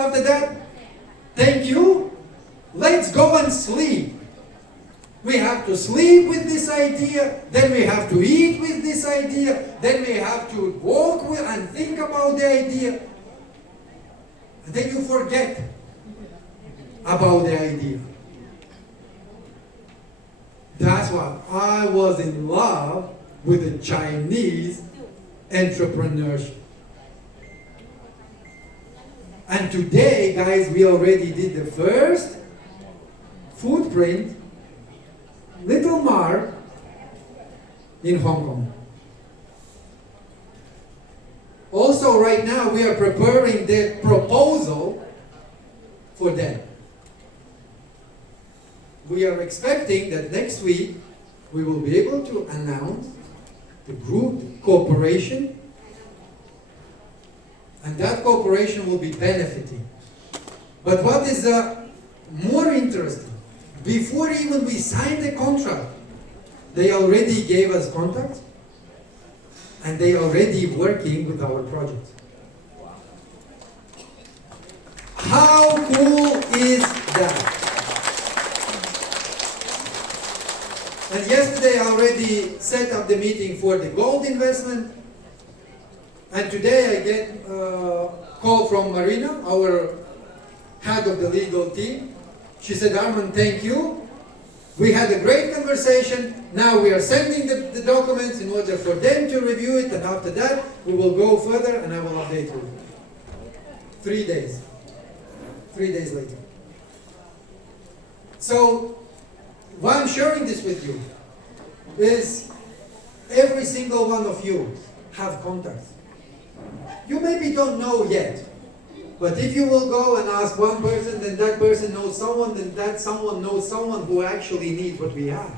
after that? Thank you. Let's go and sleep. We have to sleep with this idea, then we have to eat with this idea, then we have to walk with and think about the idea. And then you forget about the idea. That's why I was in love with the Chinese entrepreneurship. And today, guys, we already did the first footprint, little mark, in Hong Kong. Also, right now, we are preparing the proposal for them. We are expecting that next week, we will be able to announce the group cooperation, and that cooperation will be benefiting. But what is more interesting, before even we signed the contract, they already gave us contacts, and they already working with our project. How cool is that? And yesterday I already set up the meeting for the gold investment. And today I get a call from Marina, our head of the legal team. She said, Armand, thank you. We had a great conversation. Now we are sending the documents in order for them to review it. And after that, we will go further and I will update you. 3 days. 3 days later. So, why I'm sharing this with you is every single one of you have contacts. You maybe don't know yet, but if you will go and ask one person, then that person knows someone, then that someone knows someone who actually needs what we have.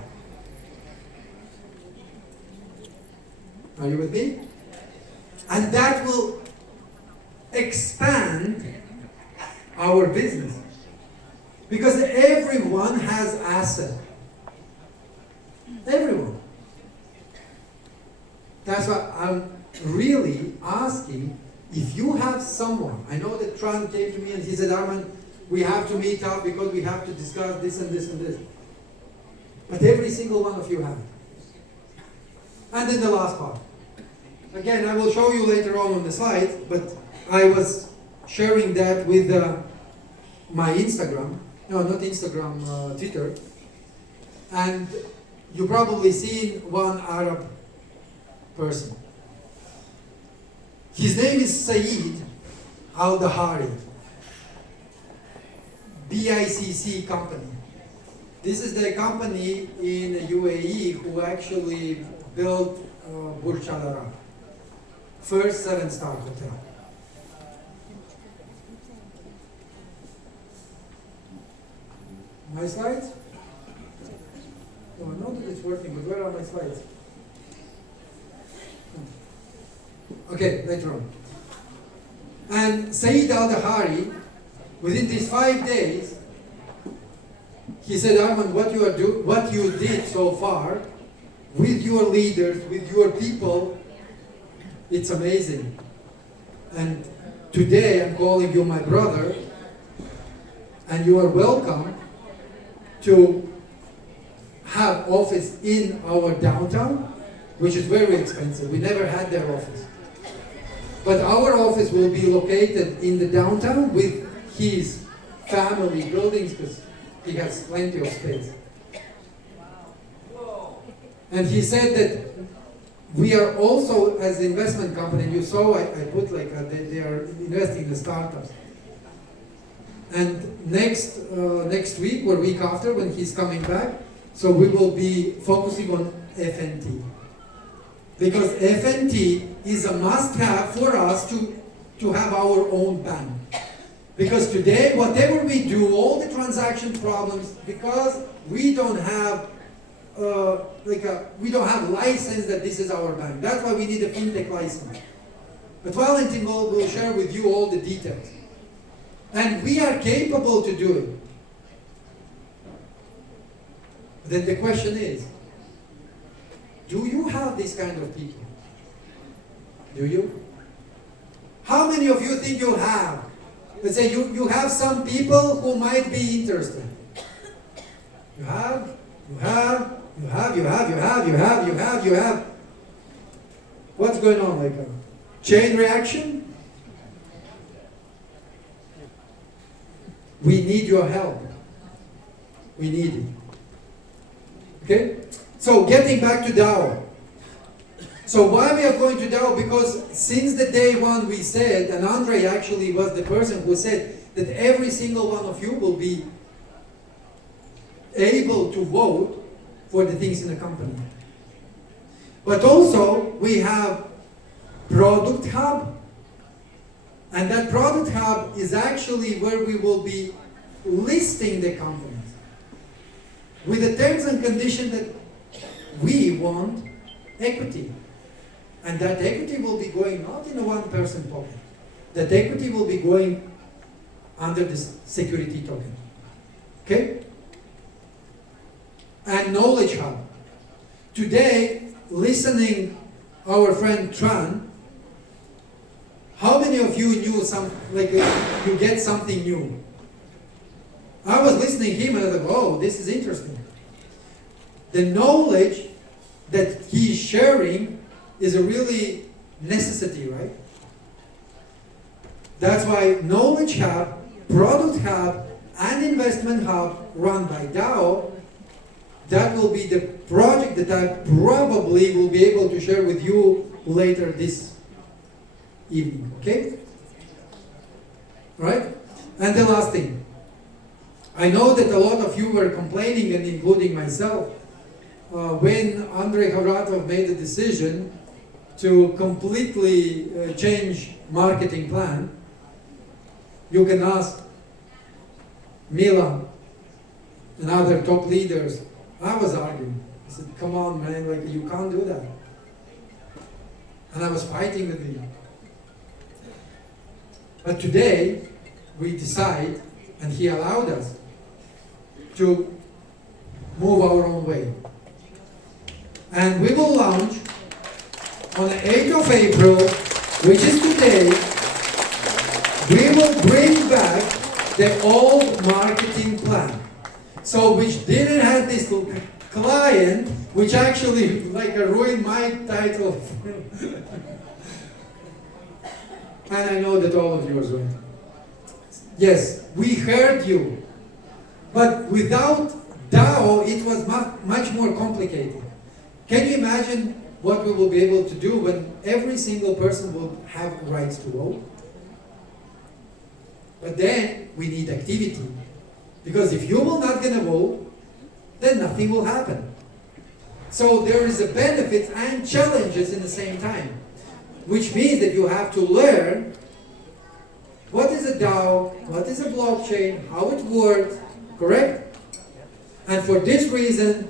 Are you with me? And that will expand our business. Because everyone has assets. Everyone. That's why I'm really asking if you have someone. I know that Tran came to me and he said, Armand, we have to meet up because we have to discuss this and this and this. But every single one of you have it. And then the last part. Again, I will show you later on the slide, but I was sharing that with my Instagram. No, not Instagram, Twitter. And you probably seen one Arab person. His name is Saeed Al-Dahari. BICC company. This is the company in UAE who actually built Burj Al Arab. First 7-star hotel. My slides? Oh, I know that it's working, but where are my slides? Okay, later on. And Saeed Al-Dahari, within these 5 days, he said, Armand, what you did so far with your leaders, with your people, it's amazing. And today I'm calling you my brother, and you are welcome to have office in our downtown, which is very expensive. We never had their office. But our office will be located in the downtown with his family buildings because he has plenty of space. And he said that we are also, as an investment company, you saw I put like they are investing in the startups. And next week or week after, when he's coming back, so we will be focusing on FNT. Because FNT is a must-have for us to have our own bank. Because today, whatever we do, all the transaction problems, because we don't have we don't have license that this is our bank. That's why we need a fintech license. But Valentin will share with you all the details. And we are capable to do it. Then the question is, do you have this kind of people? Do you? How many of you think you have? let's say you have some people who might be interested. You have. What's going on? Like a chain reaction? We need your help. We need it. Okay? So getting back to DAO. So why we are going to DAO? Because since the day one we said, and Andre actually was the person who said that every single one of you will be able to vote for the things in the company. But also we have product hub, and that product hub is actually where we will be listing the companies with the terms and conditions that we want equity. And that equity will be going not in a one-person pocket. That equity will be going under this security token. Okay? And knowledge hub. Today, listening our friend Tran, how many of you knew you get something new? I was listening to him and I was like, oh, this is interesting. The knowledge that he's sharing is a really necessity, right? That's why Knowledge Hub, Product Hub, and Investment Hub run by DAO, that will be the project that I probably will be able to share with you later this evening, okay? All right? And the last thing. I know that a lot of you were complaining, and including myself, when Andrei Havratov made the decision to completely change marketing plan. You can ask Mila and other top leaders. I was arguing. I said, come on, man, like you can't do that. And I was fighting with him. But today, we decide, and he allowed us to move our own way. And we will launch on the 8th of April, which is today. We will bring back the old marketing plan. So which didn't have this client, which actually like ruined my title. And I know that all of you are doing. Yes, we heard you. But without DAO, it was much more complicated. Can you imagine what we will be able to do when every single person will have rights to vote? But then we need activity. Because if you will not gonna vote, then nothing will happen. So there is a benefit and challenges in the same time. Which means that you have to learn what is a DAO, what is a blockchain, how it works, correct? And for this reason,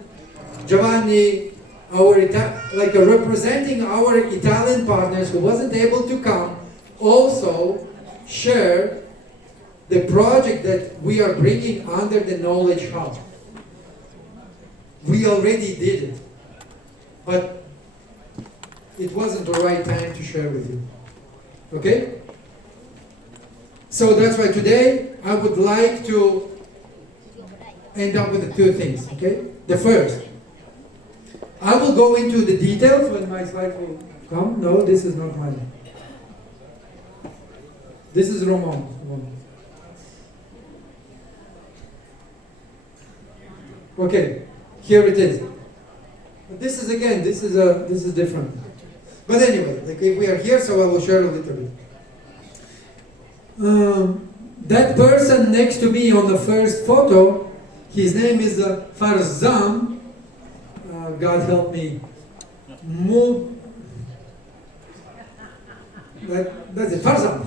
Giovanni, representing our Italian partners who wasn't able to come, also shared the project that we are bringing under the Knowledge Hub. We already did it, but it wasn't the right time to share with you. Okay? So that's why today I would like to end up with the two things, okay? The first, I will go into the details when my slide will come. No, this is not mine. This is Roman. Okay, here it is. But this is again, this is different. But anyway, like if we are here, so I will share a little bit. That person next to me on the first photo, his name is Farzam. God help me. That's it, Farzam.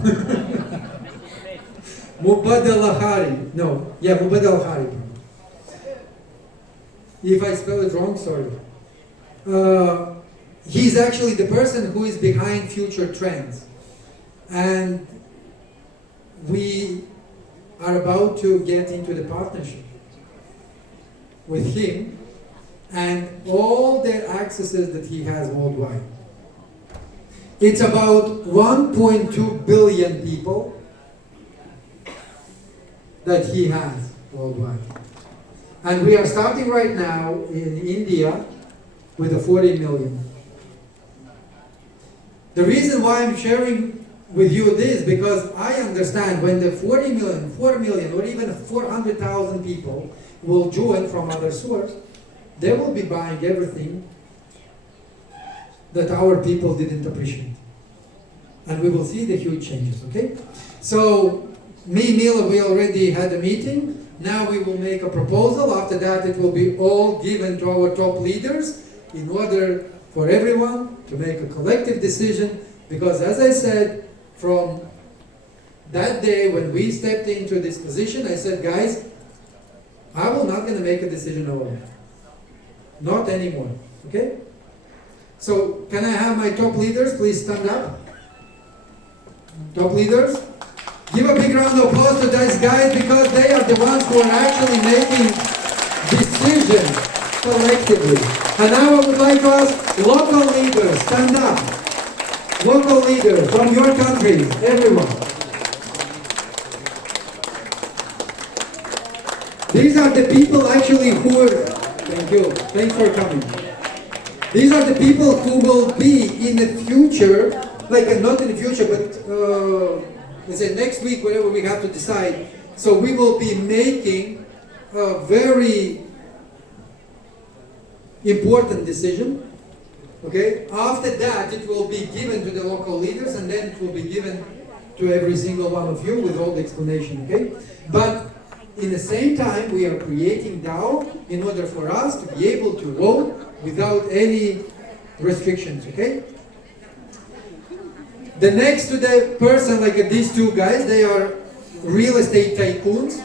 Mubadalahari. No, yeah, Mubadalahari. If I spell it wrong, sorry. He's actually the person who is behind future trends. And we are about to get into the partnership with him and all the accesses that he has worldwide. It's about 1.2 billion people that he has worldwide. And we are starting right now in India with a 40 million. The reason why I'm sharing with you this, because I understand when the 40 million, 4 million, or even 400,000 people will join from other source, they will be buying everything that our people didn't appreciate. And we will see the huge changes, okay? So, Mila, we already had a meeting. Now we will make a proposal. After that, it will be all given to our top leaders in order for everyone to make a collective decision. Because as I said, from that day when we stepped into this position, I said, guys, I will not going to make a decision alone. Not anymore, okay? So, can I have my top leaders please stand up? Top leaders? Give a big round of applause to these guys because they are the ones who are actually making decisions collectively. And now I would like to ask local leaders, stand up. Local leaders from your countries, everyone. These are the people actually who are, thank you, thanks for coming. These are the people who will be in the future, like not in the future, but let's say next week, whatever we have to decide. So we will be making a very important decision. Okay. After that, it will be given to the local leaders, and then it will be given to every single one of you with all the explanation. Okay. But in the same time, we are creating DAO in order for us to be able to vote without any restrictions. Okay. The next to the person, like these two guys, they are real estate tycoons.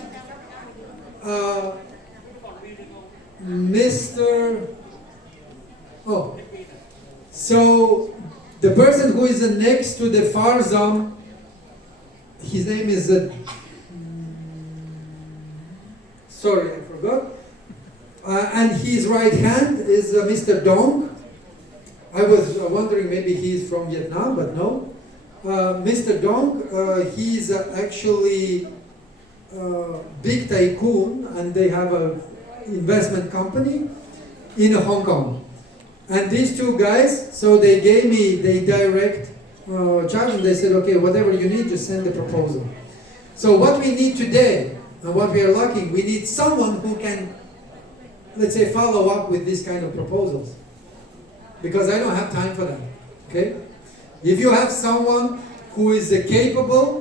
So the person who is next to the Farzam, his name is, sorry, I forgot. And his right hand is Mr. Dong. I was wondering maybe he's from Vietnam, but no. Mr. Dong, he's actually big tycoon, and they have an investment company in Hong Kong. And these two guys, so they gave me the direct charge, and they said, okay, whatever you need, just send the proposal. So what we need today, and what we are lacking, we need someone who can, let's say, follow up with this kind of proposals. Because I don't have time for that, okay? If you have someone who is capable